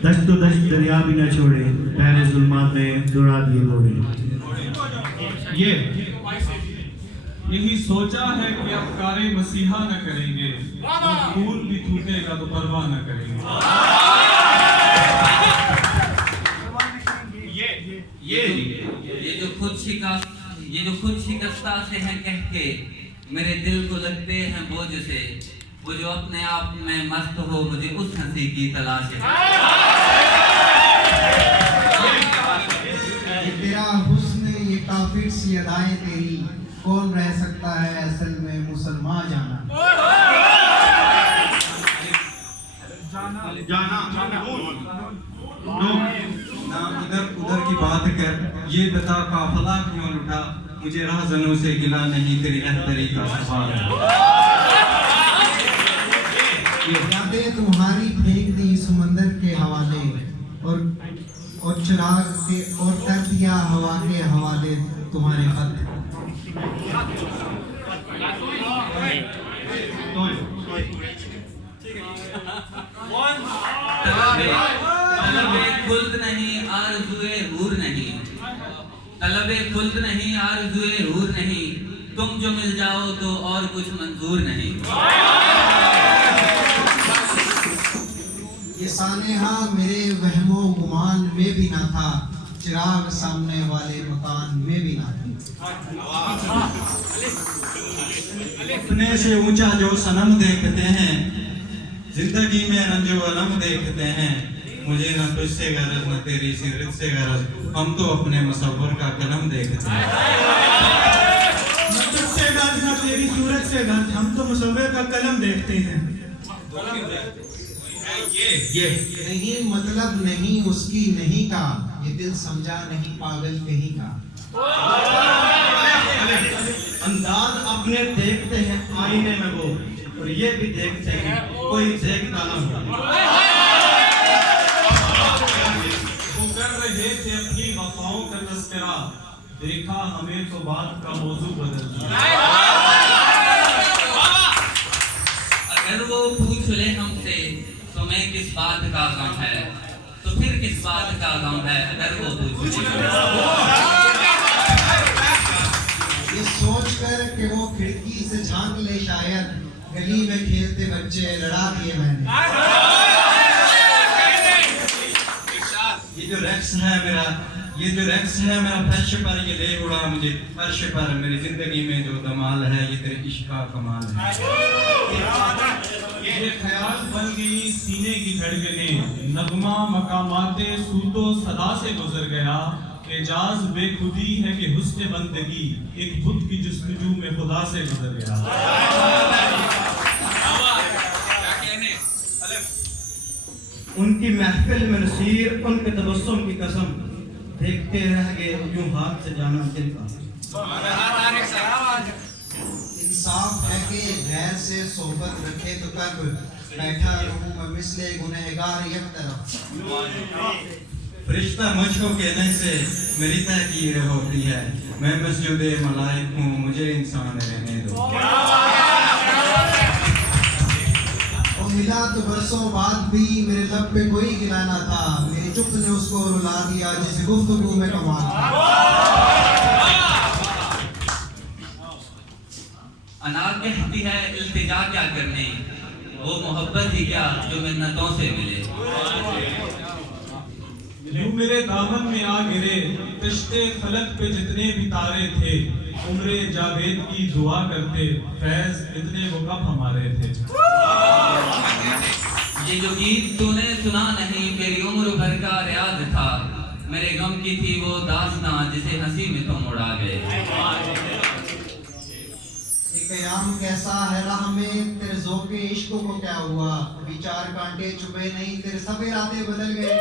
दश्त तो दश्त दरिया भी न छोड़े, पहले जुल्मात में दौड़ा दिए घोड़े। यही सोचा है कि अब कारे मसीहा न करेंगे, फूल भी टूटेगा तो परवाह न करेंगे। ये जो खुद शिकस्ता से हैं कह के मेरे दिल को लगते हैं बोझ से, वो जो अपने आप में मस्त हो मुझे उस हंसी की तलाश है। ये तेरा हुस्न, ये काफिर सी अदाएं तेरी, कौन रह सकता है असल में मुसलमान जाना। ना इधर उधर की बात कर, ये बता काफिला क्यों लुटा, मुझे राहजनों से गिला नहीं तेरी रहबरी का सवाल है। यादें तुम्हारी फेंक दी समंदर के हवाले, और चिराग के और कर दिया हवा के हवाले तुम्हारे खत। तलबे खुल्द नहीं आरज़ुए हूर नहीं, तलबे खुल्द नहीं आरज़ुए हूर नहीं, तुम जो मिल जाओ तो और कुछ मंजूर नहीं। ये सानेहा मेरे वहमो गुमान में भी ना था, चिराग सामने वाले मकान में भी ना था। अपने से ऊंचा जो सनम देखते हैं, जिंदगी में रंजो अलम देखते हैं, मुझे न तुझसे गरज न तेरी सिरत से गरज, हम तो अपने मुसव्वर का कलम देखते हैं। न तुझसे गरज न तेरी सूरत से गरज, हम तो मुसव्विर का कलम देखते हैं। ये नहीं मतलब नहीं उसकी नहीं का, ये दिल समझा नहीं पागल कहीं का। अंदाज अपने देखते हैं आईने में वो, और ये भी देखते हैं कोई देखता न हो। वो कर रहे थे अपनी वफाओं का तस्करा, देखा हमें तो बात का मौजू बदल दिया। अगर वो पूछ ले हमसे तुम्हें किस बात का गम है, तो फिर किस बात का गम है अगर वो पूछ ले। ये सोच कर कि वो खिड़की से झांक ले शायद, गली में खेलते बच्चे लड़ा दिए मैंने। ये जो रक्स है मेरा, ये जो रक्स है मेरा फर्श पर ये ले उड़ा मुझे फर्श पर, मेरी जिंदगी में जो कमाल है ये तेरे इश्क का कमाल है। ये ख्याल बन गई सीने की धड़कनें, नगमा मकामाते सूतो सदा से गुजर गया, एजाज बेखुदी है कि हुस्न बंदगी एक बुत की जुस्तजू में खुदा से गुजर गया। उनकी महफिल में नसीर, उनके तबस्सुम की कसम, देखते रह गए यूं हाथ से जाना दिल का। इंसाफ है कि गैर से सोहबत रखे तो कब, बैठा रहूं मैं मिसले गुनहगार एक तरफ। फरिश्ता मुझको कहने से मेरी तहकीर होती है, मैं मस्जिद मलाइक हूँ मुझे इंसान रहने दो। और मिला तो बरसों बाद भी मेरे लब पे कोई गिला ना था, मेरी चुप ने उसको रुला दिया जिसे गुफ्तगू में कमाल था। अनार कहती है इल्तिजा क्या करने, वो मोहब्बत ही क्या जो मिन्नतों से मिले। यूं मेरे दामन में आ गिरे तश्ते फलक पे जितने भी तारे थे, उम्रे जावेद की दुआ करते फैज इतने वो कब हमारे थे। ये जो गीत तूने सुना नहीं मेरी उम्र भर का रियाज था, मेरे गम की थी वो दास्तां जिसे हंसी में तुम उड़ा गए। कयाम कैसा है राह में तेरे ज़ौक़े इश्क को क्या हुआ, अभी चार कांटे चुभे नहीं तेरे सब इरादे बदल गए।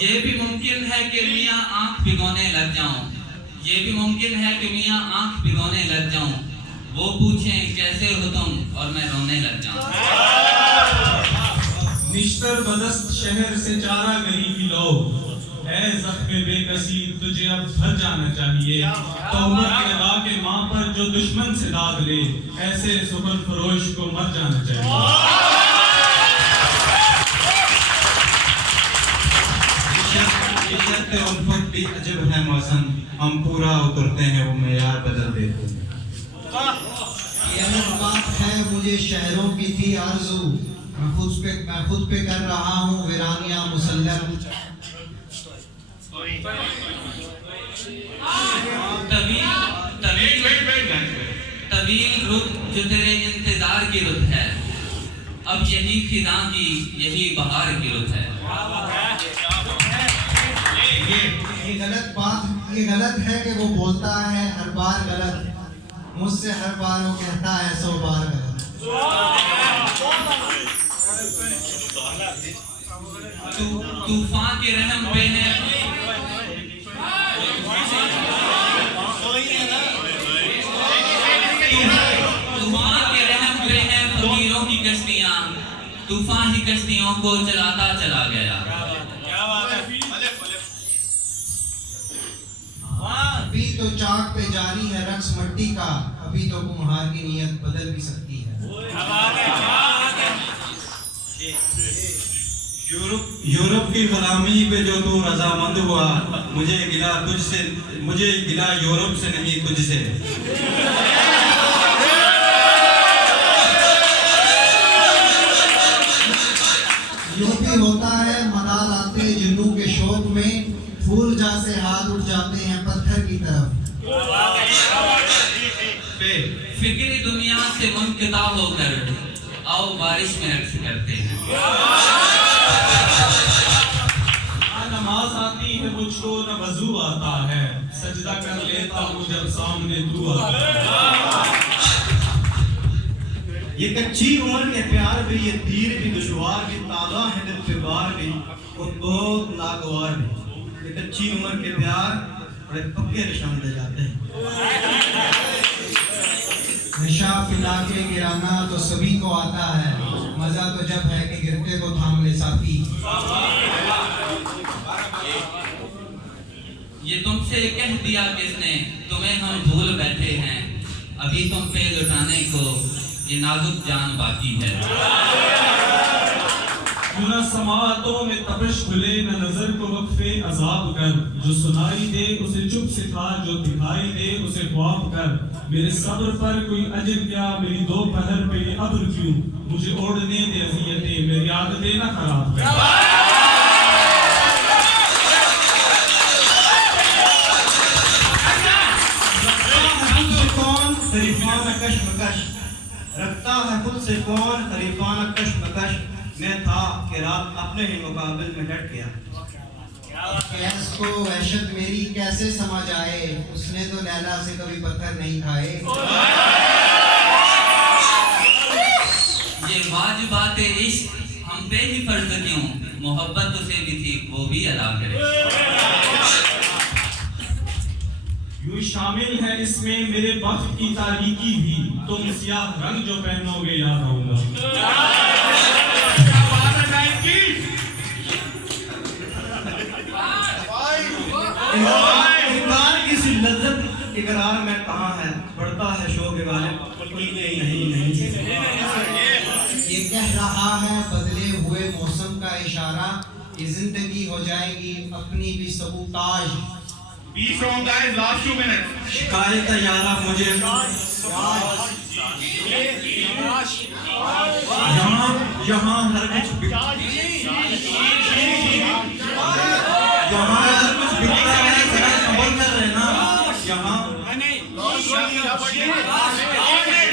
ये भी मुमकिन है कि मियाँ आंख भिगोने लग जाऊं, ये भी मुमकिन है कि मियाँ आंख भिगोने लग जाऊं, वो पूछें कैसे हो तुम और मैं रोने लग जाऊं। निश्तर बदस्त शहर से चारा गली की लो, ऐ ज़ख्म बेकसी तुझे अब भर जाना चाहिए। तौबा के लगा के माँ पर जो दुश्मन से दाग ले, ऐसे सुखन फरोश को मर जाना चाहिए। इश्क़ उल्फत भी अजब है मौसम, हम पूरा उतरते हैं वो मेयार बदल देते हैं। यह बात है मुझे शहरों की थी आरज़ू, मैं खुद पे कर रहा हूँ वीरानिया मुसल्लम। तवील रुत जो तेरे इंतजार की रुत है, अब यही खिज़ां की यही बहार की रुत है। ये गलत है कि वो बोलता है हर बार गलत, मुझसे हर बार वो कहता है 100 बार गलत। तूफान के रहम पे है फकीरों की कश्तियां, तूफान ही कश्तियों को चलाता चला गया। अभी तो चाक पे जारी है रक्स मट्टी का, अभी तो कुम्हार की नीयत बदल भी सकती है। यूरोप की गुलामी पे जो तू रजामंद हुआ, मुझे गिला यूरोप से नहीं तुझसे। यूं भी होता है मलाल आते जुनू के शौक में, फूल जा से हाथ उठ जाते हैं पत्थर की तरफ। फिक्री दुनिया से मुनक़िता होकर आओ बारिश में रक्स करते हैं। नमाज आती है मुझको न वजू आता है, सजदा कर लेता हूँ जब सामने तू आता है। ये कच्ची उम्र के प्यार भी, ये तीर भी, दुश्वार भी, ताला है दिल पे बार भी और बहुत नागवार भी। ये कच्ची उम्र के प्यार बड़े पक्के निशान दे जाते हैं। नशा पिला के गिराना तो सभी को आता है, मजा तो जब है कि गिरते को थाम ले साथी। ये तुमसे कह दिया किसने, तुम्हें हम भूल बैठे हैं, अभी तुम पे लुटाने को ये नाजुक जान बाकी है। न समातों में तपिश खुले, न नजर को वक्फे अजाब कर, जो सुनाई दे उसे चुप सिखा, जो दिखाई दे उसे ख्वाब कर। मेरे सब्र पर कोई अजर क्या, मेरी दोपहर पे ये अब्र क्यों, मुझे ओढ़ने दे अज़ियतें, मेरी आदतें ना खराब कर। रखता है खुद से कौन खरीफान कश्मकश, मैं था कि रात अपने ही मुकाबिल में डट गया। कैस को वहशत मेरी कैसे समझ आए, उसने तो लैला से कभी पत्थर नहीं खाए। ये वाजिबात इश्क हम पे ही फर्ज क्यों, मोहब्बत उसे भी थी वो भी अदा करे। यूं शामिल है इसमें मेरे वक्त की तारीकी भी, तुम सियाह रंग जो पहनोगे याद आऊंगा। इकरार की सी लज्जत इकरार में कहाँ है, बढ़ता है शौक़ गालिब नहीं। ये कह रहा है बदले हुए मौसम का इशारा, ये जिंदगी हो जाएगी अपनी भी सबूताज। Be strong guys, last 2 minutes. शिकायत है यारा मुझे यहाँ हर कुछ बिकता है, जरा संभल कर रहना यहाँ।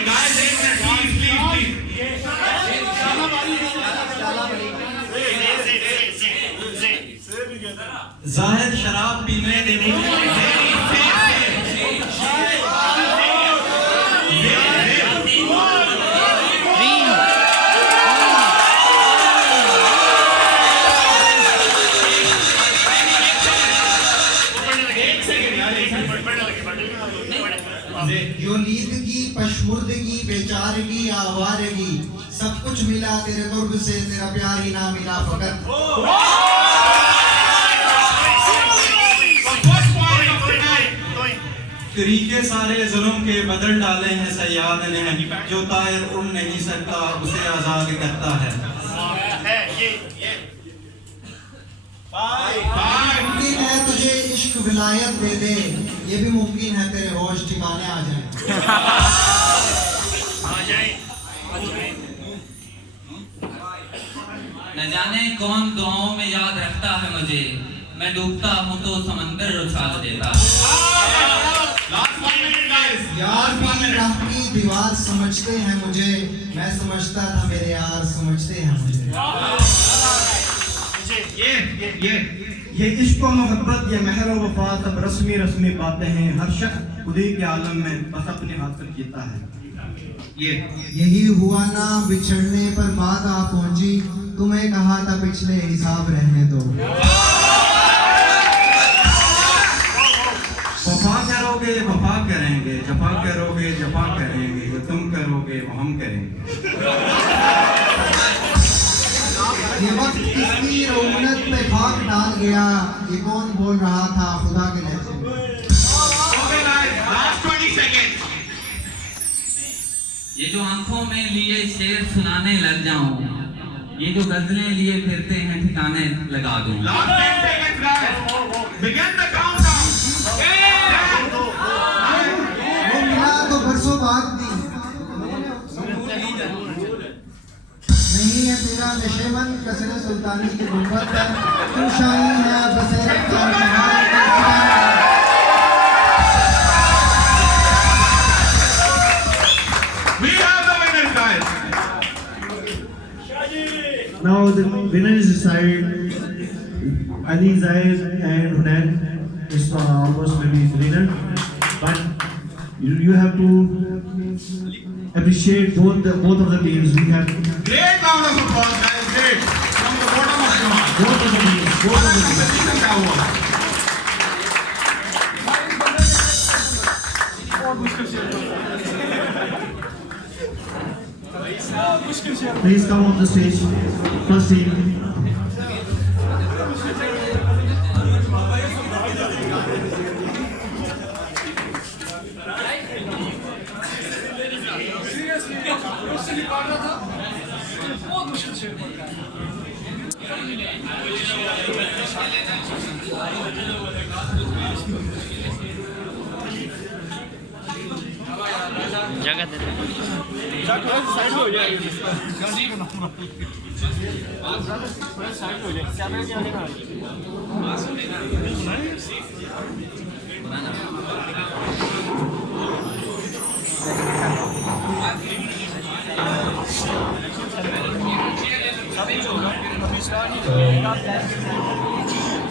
Guys, please. जाहिद शराब पीने दे मुझे। यो लीदगी पशमुर्दगी बेचारगी आवारगी, सब कुछ मिला तेरे कुर्ब से, तेरा प्यार ही ना मिला फकत। तरीके सारे जुल्म के बदल डाले हैं सयाद ने, जो तायर उड़ नहीं सकता उसे आजाद करता है। मुमकिन है तुझे इश्क विलायत दे दे, ये भी मुमकिन है तेरे होश ठिकाने आ जाए। न जाने कौन दुआओं में याद रखता है मुझे, मैं डूबता हूँ तो समंदर उछाल देता है। Last 1 minute, guys. यार भी राह की दीवार समझते हैं मुझे, मैं समझता था मेरे यार समझते हैं मुझे। ये इश्क और मोहब्बत, ये महर और वफा सब रस्मी रस्मी बातें हैं, हर शख्स खुदी के आलम में बस अपने हाथ पर जीता है। यही हुआ ना बिछड़ने पर बात आ पहुंची, तुम्हें कहा था पिछले हिसाब रहने दो। वफा करोगे वफा करेंगे, जफा करोगे जफा करेंगे, जो तुम करोगे वो हम करेंगे। ये वक्त किसकी रौनक पे खाक डाल गया, ये कौन बोल रहा था खुदा के लहजे में। Okay, guys. Last 20 seconds. ये जो आंखों में लिए शेर सुनाने लग जाऊं, ये जो गजलें लिए फिरते हैं ठिकाने लगा दूं। Last 10 seconds, guys. Begin the countdown. वो मिला तो बरसों बाद भी, नहीं है तेरा नशेवन कसरे सुल्तानी की गुंबद है, तू शाही है बसेरे का शहार का। We have the winners, guys. Now the winner is decided. Ali Zaid and Hunain is almost maybe the winner, but you have to appreciate both of the teams. We have Great round of applause, guys. Great. From the bottom of your heart. both of the teams. What a competition that was. Please come on the stage. First team.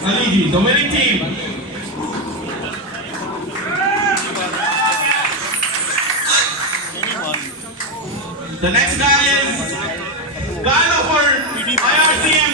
Ali ji, the winning team. The next guy is guy number IRCM